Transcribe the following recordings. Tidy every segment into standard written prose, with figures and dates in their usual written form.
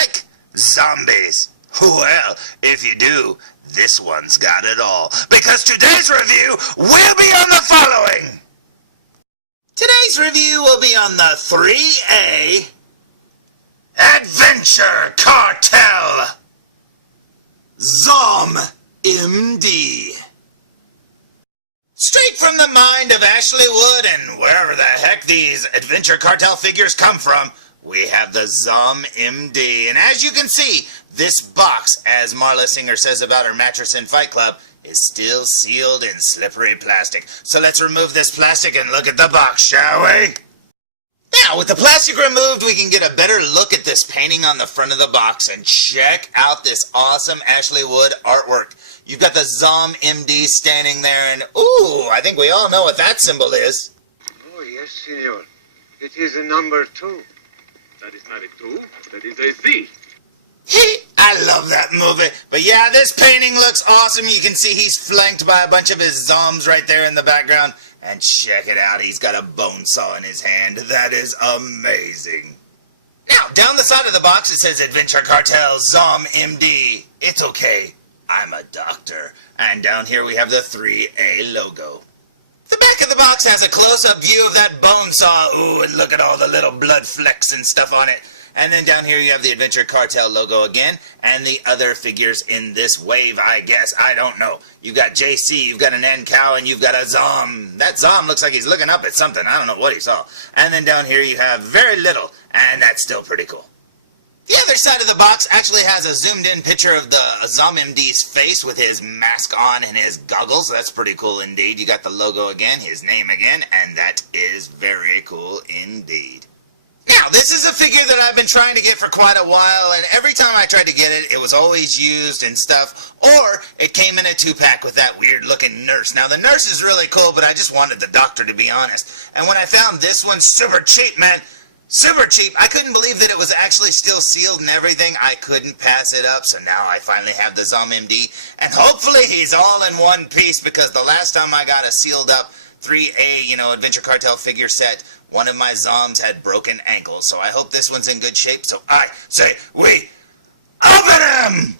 like zombies? Well, if you do, this one's got it all. Because today's review will be on the following. Today's review will be on the ThreeA Adventure Kartel ZOMB. Straight from the mind of Ashley Wood and wherever the heck these Adventure Kartel figures come from, we have the ZOMB. And as you can see, this box, as Marla Singer says about her mattress in Fight Club, is still sealed in slippery plastic. So let's remove this plastic and look at the box, shall we? Now, with the plastic removed, we can get a better look at this painting on the front of the box and check out this awesome Ashley Wood artwork. You've got the ZOMB standing there and, ooh, I think we all know what that symbol is. Oh, yes, senor. It is a number 2. That is not a 2, that is a Z. I love that movie. But yeah, this painting looks awesome. You can see he's flanked by a bunch of his zombs right there in the background. And check it out, he's got a bone saw in his hand. That is amazing. Now, down the side of the box it says Adventure Kartel ZOMB. It's okay, I'm a doctor. And down here we have the ThreeA logo. The back of the box has a close-up view of that bone saw. Ooh, and look at all the little blood flecks and stuff on it. And then down here you have the Adventure Kartel logo again, and the other figures in this wave, I guess. I don't know. You've got JC, you've got an N cow, and you've got a Zom. That Zom looks like he's looking up at something. I don't know what he saw. And then down here you have very little, and that's still pretty cool. The other side of the box actually has a zoomed-in picture of the ZOMB's face with his mask on and his goggles. That's pretty cool indeed. You got the logo again, his name again, and that is very cool indeed. Now, this is a figure that I've been trying to get for quite a while, and every time I tried to get it, it was always used and stuff, or it came in a 2-pack with that weird-looking nurse. Now, the nurse is really cool, but I just wanted the doctor, to be honest. And when I found this one, super cheap, man, super cheap, I couldn't believe that it was actually still sealed and everything. I couldn't pass it up, so now I finally have the ZOMB, and hopefully he's all in one piece, because the last time I got a sealed-up ThreeA, Adventure Kartel figure set, one of my Zoms had broken ankles, so I hope this one's in good shape, so I say we open him!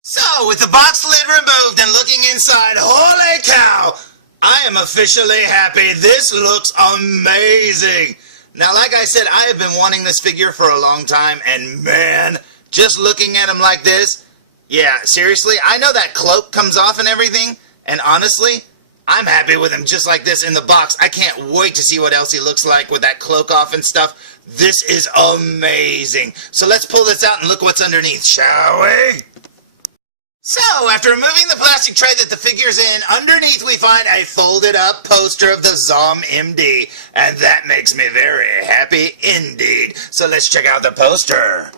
So, with the box lid removed and looking inside, holy cow! I am officially happy. This looks amazing! Now, like I said, I have been wanting this figure for a long time, and man, just looking at him like this, yeah, seriously, I know that cloak comes off and everything, and honestly, I'm happy with him just like this in the box. I can't wait to see what else he looks like with that cloak off and stuff. This is amazing. So let's pull this out and look what's underneath, shall we? So, after removing the plastic tray that the figure's in, underneath we find a folded up poster of the ZOMB, and that makes me very happy indeed. So let's check out the poster.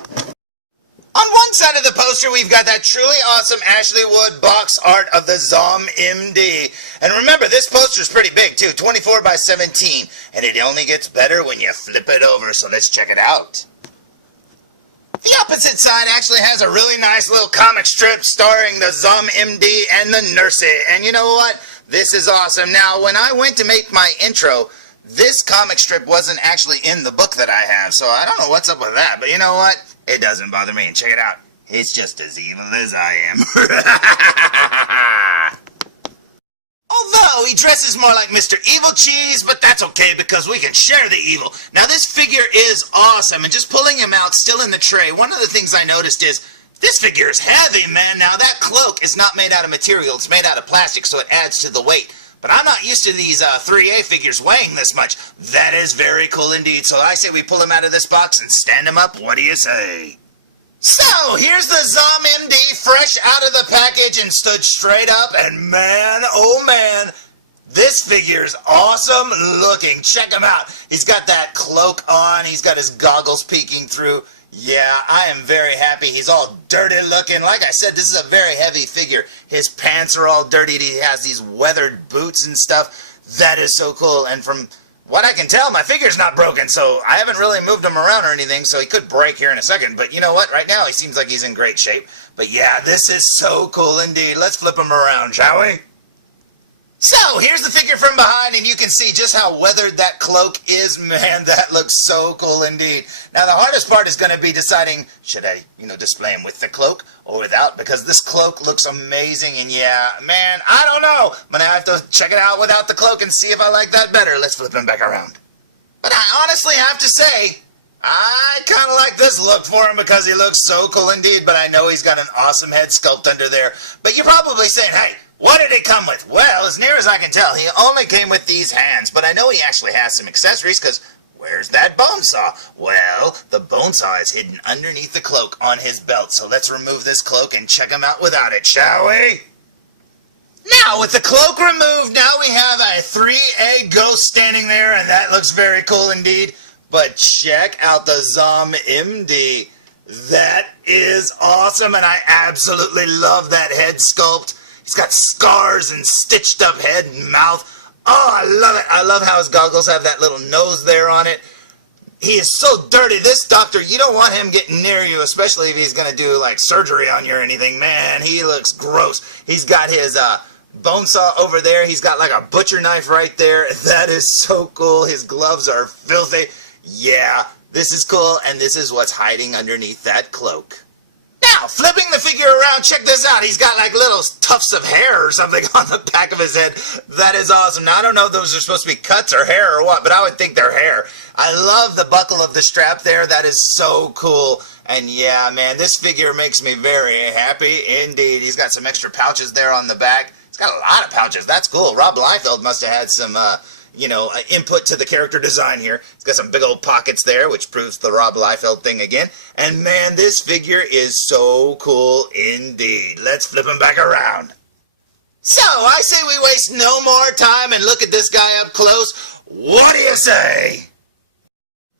On one side of the poster, we've got that truly awesome Ashley Wood box art of the ZOMB. And remember, this poster's pretty big, too, 24 by 17. And it only gets better when you flip it over, so let's check it out. The opposite side actually has a really nice little comic strip starring the ZOMB and the Nursey. And you know what? This is awesome. Now, when I went to make my intro, this comic strip wasn't actually in the book that I have, so I don't know what's up with that. But you know what? It doesn't bother me, and check it out. He's just as evil as I am. Although, he dresses more like Mr. Evilcheese, but that's okay because we can share the evil. Now, this figure is awesome, and just pulling him out still in the tray, one of the things I noticed is this figure is heavy, man. Now, that cloak is not made out of material. It's made out of plastic, so it adds to the weight. But I'm not used to these ThreeA figures weighing this much. That is very cool indeed. So I say we pull him out of this box and stand him up. What do you say? So, here's the ZOMB fresh out of the package and stood straight up. And man, oh man, this figure's awesome looking. Check him out. He's got that cloak on. He's got his goggles peeking through. Yeah, I am very happy. He's all dirty looking. Like I said, this is a very heavy figure. His pants are all dirtied. He has these weathered boots and stuff. That is so cool. And from what I can tell, my figure's not broken, so I haven't really moved him around or anything, so he could break here in a second. But you know what? Right now, he seems like he's in great shape. But yeah, this is so cool indeed. Let's flip him around, shall we? So, here's the figure from behind, and you can see just how weathered that cloak is. Man, that looks so cool indeed. Now, the hardest part is going to be deciding, should I, display him with the cloak or without? Because this cloak looks amazing, and yeah, man, I don't know. I'm going to have to check it out without the cloak and see if I like that better. Let's flip him back around. But I honestly have to say, I kind of like this look for him because he looks so cool indeed, but I know he's got an awesome head sculpt under there. But you're probably saying, hey, what did it come with? Well, as near as I can tell, he only came with these hands, but I know he actually has some accessories because where's that bone saw? Well, the bone saw is hidden underneath the cloak on his belt, so let's remove this cloak and check him out without it, shall we? Now, with the cloak removed, now we have a 3A ghost standing there, and that looks very cool indeed. But check out the ZOMB MD. That is awesome, and I absolutely love that head sculpt. He's got scars and stitched up head and mouth. Oh, I love it. I love how his goggles have that little nose there on it. He is so dirty. This doctor, you don't want him getting near you, especially if he's going to do like surgery on you or anything. Man, he looks gross. He's got his bone saw over there. He's got like a butcher knife right there. That is so cool. His gloves are filthy. Yeah, this is cool, and this is what's hiding underneath that cloak. Now, flipping the figure around, check this out. He's got like little tufts of hair or something on the back of his head. That is awesome. Now, I don't know if those are supposed to be cuts or hair or what, but I would think they're hair. I love the buckle of the strap there. That is so cool. And yeah, man, this figure makes me very happy indeed. He's got some extra pouches there on the back. He's got a lot of pouches. That's cool. Rob Liefeld must have had some input to the character design here. It's got some big old pockets there, which proves the Rob Liefeld thing again. And man, this figure is so cool indeed. Let's flip him back around. So, I say we waste no more time and look at this guy up close. What do you say?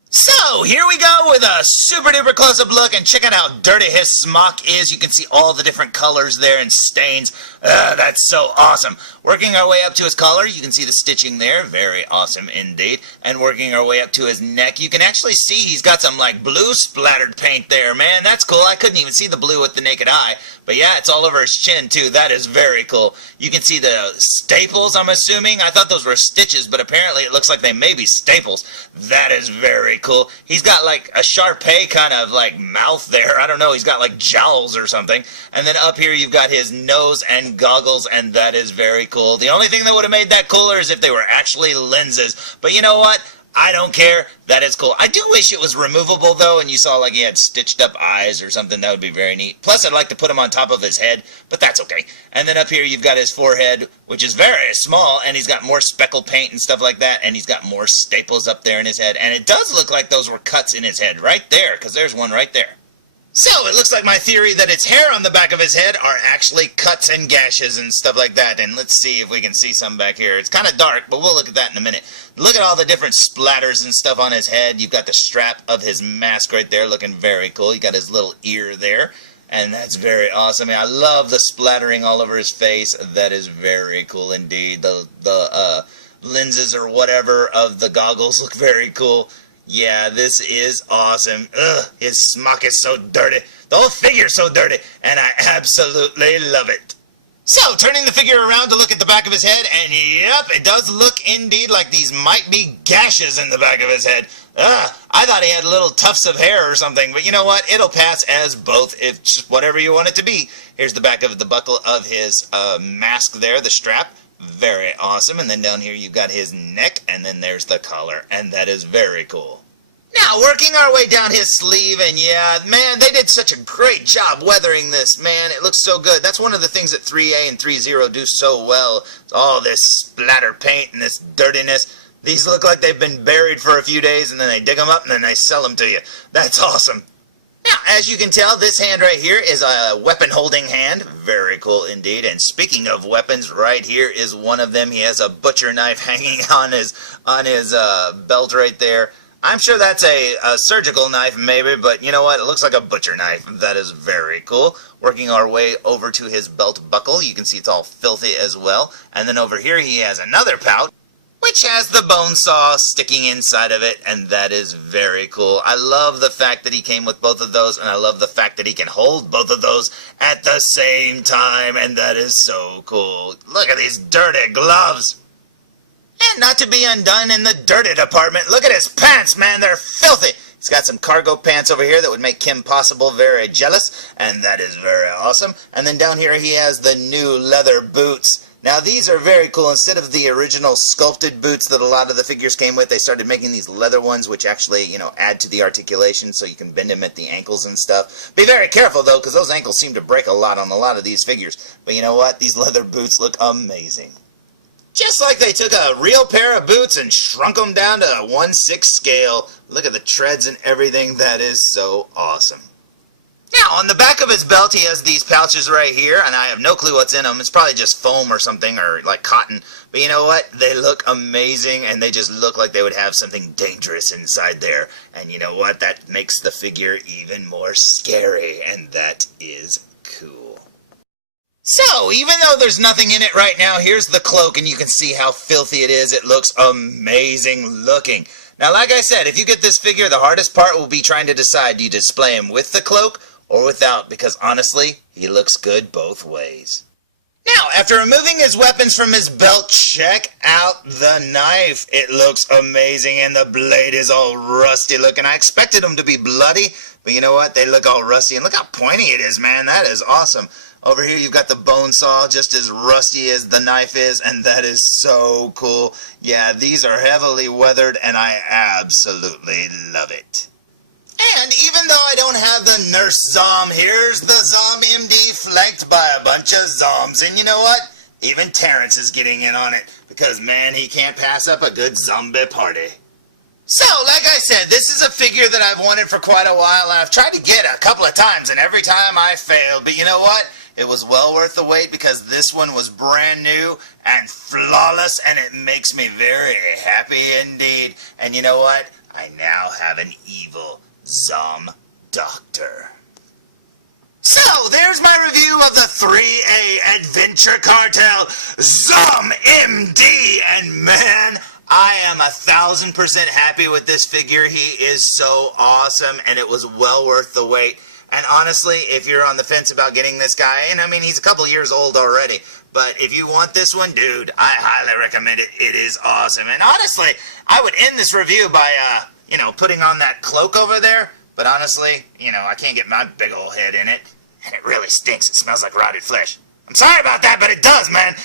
So, here we go with a super duper close-up look, and check out how dirty his smock is. You can see all the different colors there and stains. That's so awesome. Working our way up to his collar, you can see the stitching there. Very awesome indeed. And working our way up to his neck, you can actually see he's got some like blue splattered paint there. Man, that's cool. I couldn't even see the blue with the naked eye. But yeah, it's all over his chin too. That is very cool. You can see the staples, I'm assuming. I thought those were stitches, but apparently it looks like they may be staples. That is very cool. He's got like a Shar-Pei kind of like mouth there. I don't know. He's got like jowls or something. And then up here you've got his nose and goggles, and that is very cool. The only thing that would have made that cooler is if they were actually lenses. But you know what? I don't care. That is cool. I do wish it was removable, though, and you saw like he had stitched up eyes or something. That would be very neat. Plus, I'd like to put him on top of his head, but that's okay. And then up here, you've got his forehead, which is very small, and he's got more speckle paint and stuff like that, and he's got more staples up there in his head. And it does look like those were cuts in his head right there, because there's one right there. So, it looks like my theory that its hair on the back of his head are actually cuts and gashes and stuff like that. And let's see if we can see some back here. It's kind of dark, but we'll look at that in a minute. Look at all the different splatters and stuff on his head. You've got the strap of his mask right there looking very cool. You got his little ear there, and that's very awesome. I love the splattering all over his face. That is very cool indeed. The lenses or whatever of the goggles look very cool. Yeah, this is awesome. Ugh, his smock is so dirty. The whole figure's so dirty, and I absolutely love it. So, turning the figure around to look at the back of his head, and yep, it does look indeed like these might be gashes in the back of his head. Ugh, I thought he had little tufts of hair or something, but you know what? It'll pass as both, if just whatever you want it to be. Here's the back of the buckle of his mask there, the strap. Very awesome. And then down here you've got his neck, and then there's the collar, and that is very cool. Now, working our way down his sleeve, and yeah, man, they did such a great job weathering this, man. It looks so good. That's one of the things that 3A and 3.0 do so well. All this splatter paint and this dirtiness. These look like they've been buried for a few days, and then they dig them up, and then they sell them to you. That's awesome. Now, as you can tell, this hand right here is a weapon-holding hand. Very cool indeed. And speaking of weapons, right here is one of them. He has a butcher knife hanging on his belt right there. I'm sure that's a surgical knife maybe, but you know what? It looks like a butcher knife. That is very cool. Working our way over to his belt buckle, you can see it's all filthy as well. And then over here he has another pouch. which has the bone saw sticking inside of it, and that is very cool. I love the fact that he came with both of those, and I love the fact that he can hold both of those at the same time, and that is so cool. Look at these dirty gloves. And not to be undone in the dirty department, look at his pants, man, they're filthy. He's got some cargo pants over here that would make Kim Possible very jealous, and that is very awesome. And then down here he has the new leather boots. Now these are very cool. Instead of the original sculpted boots that a lot of the figures came with, they started making these leather ones which actually, add to the articulation so you can bend them at the ankles and stuff. Be very careful though, because those ankles seem to break a lot on a lot of these figures. But you know what? These leather boots look amazing. Just like they took a real pair of boots and shrunk them down to a 1/6 scale. Look at the treads and everything. That is so awesome. Now, on the back of his belt, he has these pouches right here, and I have no clue what's in them. It's probably just foam or something, or like cotton. But you know what? They look amazing, and they just look like they would have something dangerous inside there. And you know what? That makes the figure even more scary, and that is cool. So, even though there's nothing in it right now, here's the cloak, and you can see how filthy it is. It looks amazing looking. Now, like I said, if you get this figure, the hardest part will be trying to decide, do you display him with the cloak or without? Because honestly, he looks good both ways. Now, after removing his weapons from his belt, check out the knife. It looks amazing, and the blade is all rusty looking. I expected them to be bloody, but you know what? They look all rusty, and look how pointy it is, man. That is awesome. Over here you've got the bone saw, just as rusty as the knife is, and that is so cool. Yeah, these are heavily weathered, and I absolutely love it. And even though I don't have the Nurse Zom, here's the Zom MD flanked by a bunch of Zoms. And you know what? Even Terrence is getting in on it, because man, he can't pass up a good zombie party. So, like I said, this is a figure that I've wanted for quite a while, and I've tried to get a couple of times, and every time I failed. But you know what? It was well worth the wait, because this one was brand new and flawless, and it makes me very happy indeed. And you know what? I now have an evil Zom Doctor. So, there's my review of the 3A Adventure Cartel Zom MD, and man, I am 1,000% happy with this figure. He is so awesome, and it was well worth the wait. And honestly, if you're on the fence about getting this guy, and I mean, he's a couple years old already, but if you want this one, dude, I highly recommend it. It is awesome. And honestly, I would end this review by, putting on that cloak over there. But honestly, I can't get my big old head in it. And it really stinks. It smells like rotted flesh. I'm sorry about that, but it does, man.